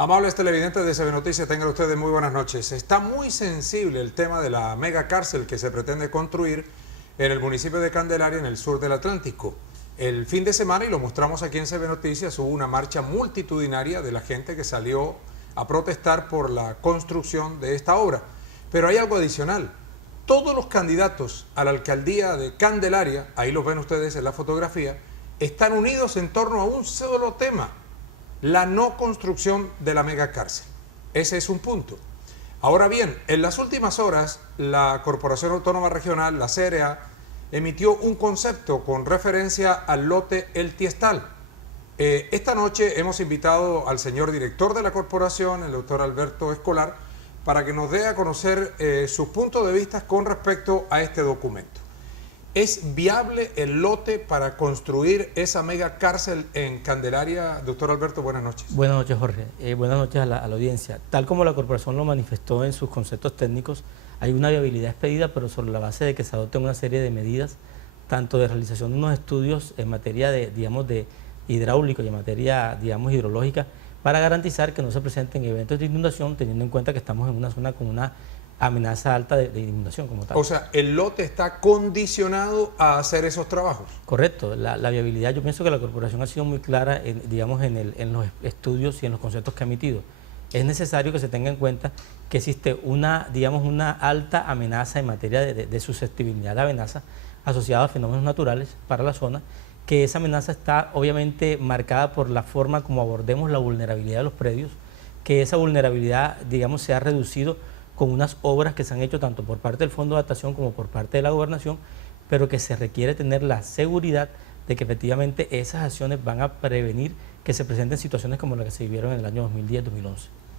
Amables televidentes de CB Noticias, tengan ustedes muy buenas noches. Está muy sensible el tema de la mega cárcel que se pretende construir en el municipio de Candelaria, en el sur del Atlántico. El fin de semana, y lo mostramos aquí en CB Noticias, hubo una marcha multitudinaria de la gente que salió a protestar por la construcción de esta obra. Pero hay algo adicional. Todos los candidatos a la alcaldía de Candelaria, ahí los ven ustedes en la fotografía, están unidos en torno a un solo tema: la no construcción de la mega cárcel. Ese es un punto. Ahora bien, en las últimas horas, la Corporación Autónoma Regional, la CRA, emitió un concepto con referencia al lote El Tiestal. Esta noche hemos invitado al señor director de la corporación, el doctor Alberto Escolar, para que nos dé a conocer sus puntos de vista con respecto a este documento. ¿Es viable el lote para construir esa mega cárcel en Candelaria? Doctor Alberto, buenas noches. Buenas noches, Jorge. Buenas noches a la audiencia. Tal como la corporación lo manifestó en sus conceptos técnicos, hay una viabilidad expedida, pero sobre la base de que se adopten una serie de medidas, tanto de realización de unos estudios en materia de, de hidráulico y en materia, hidrológica, para garantizar que no se presenten eventos de inundación, teniendo en cuenta que estamos en una zona con una amenaza alta de inundación como tal. O sea, el lote está condicionado a hacer esos trabajos. Correcto, la viabilidad, yo pienso que la corporación ha sido muy clara en los estudios y en los conceptos que ha emitido. Es necesario que se tenga en cuenta que existe una alta amenaza en materia de susceptibilidad de amenaza asociada a fenómenos naturales para la zona, que esa amenaza está obviamente marcada por la forma como abordemos la vulnerabilidad de los predios, que esa vulnerabilidad, se ha reducido con unas obras que se han hecho tanto por parte del Fondo de Adaptación como por parte de la Gobernación, pero que se requiere tener la seguridad de que efectivamente esas acciones van a prevenir que se presenten situaciones como las que se vivieron en el año 2010-2011.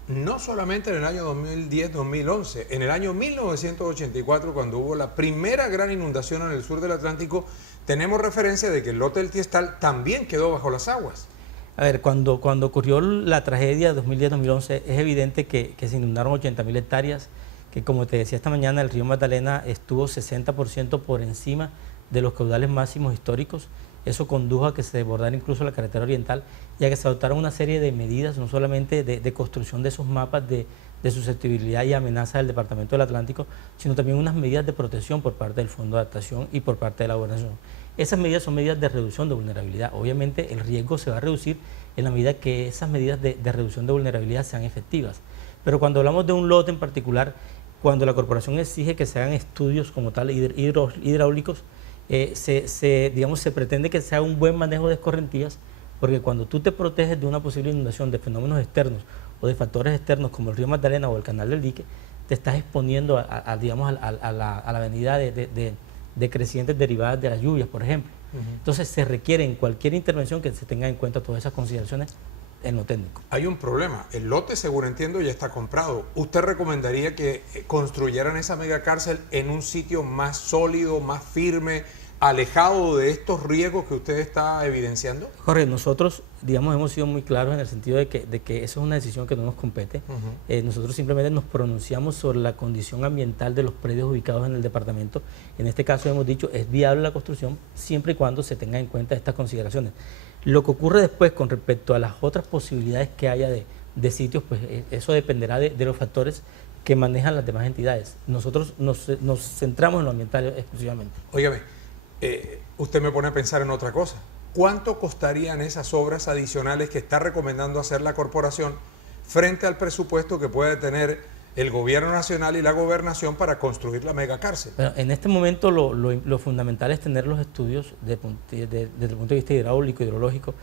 No solamente en el año 2010-2011, en el año 1984, cuando hubo la primera gran inundación en el sur del Atlántico, tenemos referencia de que el lote del Tiestal también quedó bajo las aguas. A ver, cuando ocurrió la tragedia de 2010-2011, es evidente que se inundaron 80.000 hectáreas, que como te decía esta mañana, el río Magdalena estuvo 60% por encima de los caudales máximos históricos. Eso condujo a que se desbordara incluso la carretera oriental y a que se adoptaron una serie de medidas, no solamente de construcción de esos mapas de susceptibilidad y amenaza del Departamento del Atlántico, sino también unas medidas de protección por parte del Fondo de Adaptación y por parte de la Gobernación. Esas medidas son medidas de reducción de vulnerabilidad. Obviamente el riesgo se va a reducir en la medida que esas medidas de reducción de vulnerabilidad sean efectivas. Pero cuando hablamos de un lote en particular, cuando la corporación exige que se hagan estudios como tal hidráulicos, se pretende que se haga un buen manejo de escorrentías, porque cuando tú te proteges de una posible inundación de fenómenos externos o de factores externos como el río Magdalena o el canal del dique, te estás exponiendo a la venida de crecientes derivadas de las lluvias, por ejemplo. Entonces se requiere en cualquier intervención que se tenga en cuenta todas esas consideraciones en lo técnico. Hay un problema, el lote, según entiendo, ya está comprado. ¿Usted recomendaría que construyeran esa mega cárcel en un sitio más sólido, más firme, alejado de estos riesgos que usted está evidenciando? Jorge, nosotros, hemos sido muy claros en el sentido de que eso es una decisión que no nos compete. Nosotros simplemente nos pronunciamos sobre la condición ambiental de los predios ubicados en el departamento. En este caso hemos dicho, es viable la construcción siempre y cuando se tengan en cuenta estas consideraciones. Lo que ocurre después con respecto a las otras posibilidades que haya de sitios, pues eso dependerá de los factores que manejan las demás entidades. Nosotros nos centramos en lo ambiental exclusivamente. Óigame, usted me pone a pensar en otra cosa. ¿Cuánto costarían esas obras adicionales que está recomendando hacer la corporación frente al presupuesto que puede tener el gobierno nacional y la gobernación para construir la mega cárcel? Bueno, en este momento lo fundamental es tener los estudios desde el punto de vista hidráulico, hidrológico,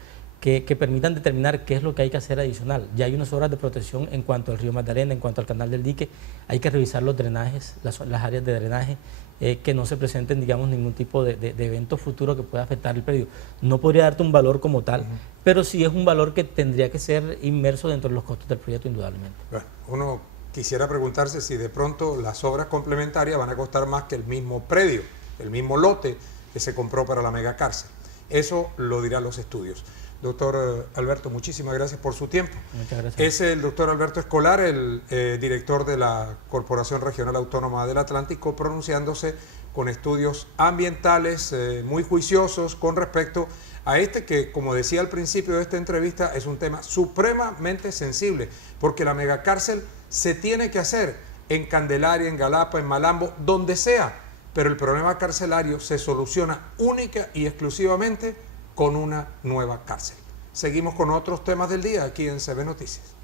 que permitan determinar qué es lo que hay que hacer adicional. Ya hay unas obras de protección en cuanto al río Magdalena, en cuanto al canal del dique. Hay que revisar los drenajes, las áreas de drenaje, que no se presenten, ningún tipo de evento futuro que pueda afectar el predio. No podría darte un valor como tal, pero sí es un valor que tendría que ser inmerso dentro de los costos del proyecto, indudablemente. Bueno, uno quisiera preguntarse si de pronto las obras complementarias van a costar más que el mismo predio, el mismo lote que se compró para la mega cárcel. Eso lo dirán los estudios. Doctor Alberto, muchísimas gracias por su tiempo. Muchas gracias. Es el doctor Alberto Escolar, el director de la Corporación Regional Autónoma del Atlántico, pronunciándose con estudios ambientales muy juiciosos con respecto a este que, como decía al principio de esta entrevista, es un tema supremamente sensible, porque la megacárcel se tiene que hacer en Candelaria, en Galapa, en Malambo, donde sea, pero el problema carcelario se soluciona única y exclusivamente con una nueva cárcel. Seguimos con otros temas del día aquí en CB Noticias.